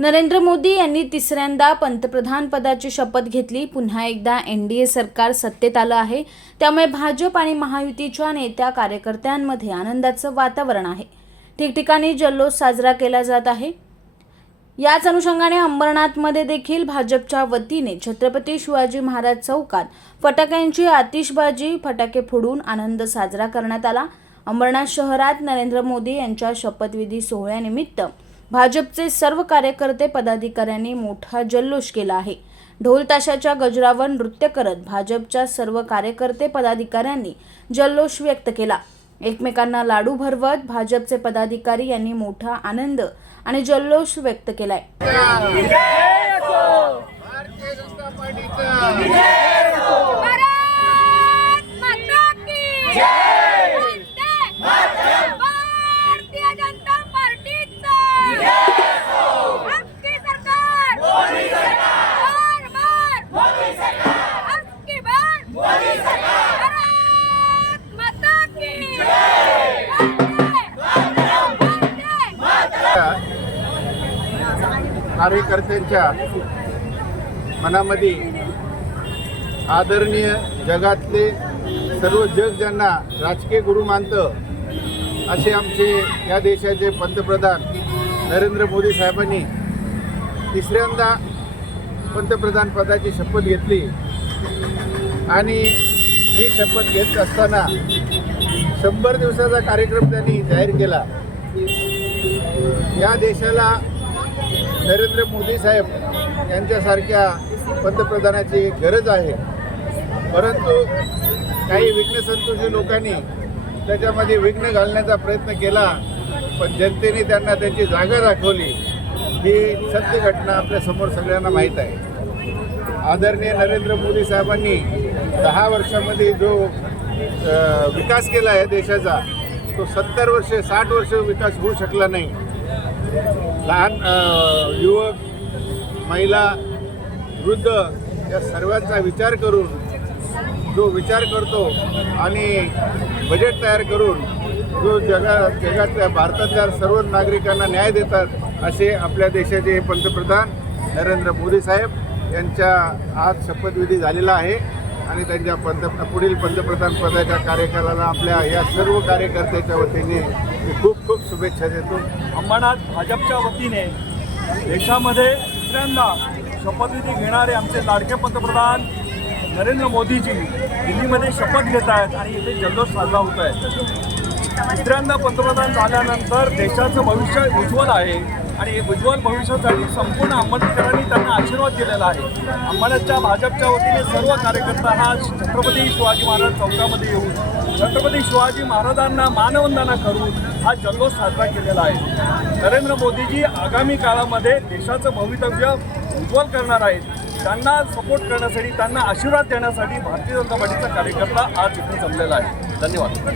नरेंद्र मोदी यांनी तिसऱ्यांदा पंतप्रधानपदाची शपथ घेतली. पुन्हा एकदा एन डी ए सरकार सत्तेत आलं आहे. त्यामुळे भाजप आणि महायुतीच्या नेत्या कार्यकर्त्यांमध्ये आनंदाचं वातावरण आहे. ठिकठिकाणी जल्लोष साजरा केला जात आहे. याच अनुषंगाने अंबरनाथमध्ये देखील भाजपच्या वतीने छत्रपती शिवाजी महाराज चौकात फटाक्यांची आतिषबाजी फटाके फोडून आनंद साजरा करण्यात आला. अंबरनाथ शहरात नरेंद्र मोदी यांच्या शपथविधी सोहळ्यानिमित्त भाजपचे सर्व कार्यकर्ते पदाधिकाऱ्यांनी मोठा जल्लोष केला आहे. ढोल ताशाच्या गजरावर नृत्य करत भाजपच्या सर्व कार्यकर्ते पदाधिकाऱ्यांनी जल्लोष व्यक्त केला. एकमेकांना लाडू भरवत भाजपचे पदाधिकारी यांनी मोठा आनंद आणि जल्लोष व्यक्त केलाय भारतीय जनता पार्टीचा भारत माता की जय वंदे मातरम भारतीय जनता पार्टीचा आपकी सरकार मोदी सरकार बार बार मोदी सरकार आपकी बार मोदी सरकार भारत माता की जय वंदे मातरम कार्यकर्त्यांच्या मनामध्ये आदरणीय जगातले सर्व जग ज्यांना राजकीय गुरु मानतं असे आमचे या देशाचे पंतप्रधान नरेंद्र मोदी साहेबांनी तिसऱ्यांदा पंतप्रधान पदाची शपथ घेतली. आणि ही शपथ घेत असताना शंभर दिवसाचा कार्यक्रम त्यांनी जाहीर केला. या देशाला नरेंद्र मोदी साहेब यांच्यासारख्या पंतप्रधानाची गरज आहे. परंतु काही विघ्नसंतोषी लोकांनी त्याच्यामध्ये विघ्न घालण्याचा प्रयत्न केला पण जनतेने त्यांना त्यांची जागा दाखवली. ही सत्य घटना आपल्यासमोर सगळ्यांना माहीत आहे. आदरणीय नरेंद्र मोदी साहेबांनी दहा वर्षामध्ये जो विकास केला आहे देशाचा तो सत्तर वर्षे साठ वर्ष विकास होऊ शकला नाही. लहान युवक महिला वृद्ध या सर्वांचा विचार करून जो विचार करतो आणि बजेट तयार करून जो जगा जगातल्या भारतातल्या सर्व नागरिकांना न्याय देतात असे आपल्या देशाचे पंतप्रधान नरेंद्र मोदी साहेब यांच्या आज शपथविधी झालेला आहे. आणि त्यांच्या पंत पुढील पंतप्रधान पदाच्या कार्यकालाला आपल्या या सर्व कार्यकर्त्याच्या वतीने मी खूप खूप शुभेच्छा देतो. अंबरनाथ भाजपच्या वतीने देशामध्ये दुसऱ्यांदा शपथविधी घेणारे आमचे लाडके पंतप्रधान नरेंद्र मोदीजी दिल्लीमध्ये शपथ घेत आहेत आणि इथे जल्लोष साजरा होत आहे. दुसऱ्यांदा पंतप्रधान झाल्यानंतर देशाचं भविष्य उज्ज्वल आहे आणि हे उज्ज्वल भविष्यासाठी संपूर्ण आंबेडकरांनी त्यांना आशीर्वाद दिलेला आहे. अंबरनाथच्या भाजपच्या वतीने सर्व कार्यकर्ता हा छत्रपती शिवाजी महाराज चौकामध्ये येऊन छत्रपती शिवाजी महाराजांना मानवंदना करून हा जल्लोष साजरा केलेला आहे. नरेंद्र मोदीजी आगामी काळामध्ये देशाचं भवितव्य उज्ज्वल करणार आहेत. त्यांना सपोर्ट करण्यासाठी त्यांना आशीर्वाद देण्यासाठी भारतीय जनता पार्टीचा कार्यकर्ता आज इथे जमलेला आहे. धन्यवाद.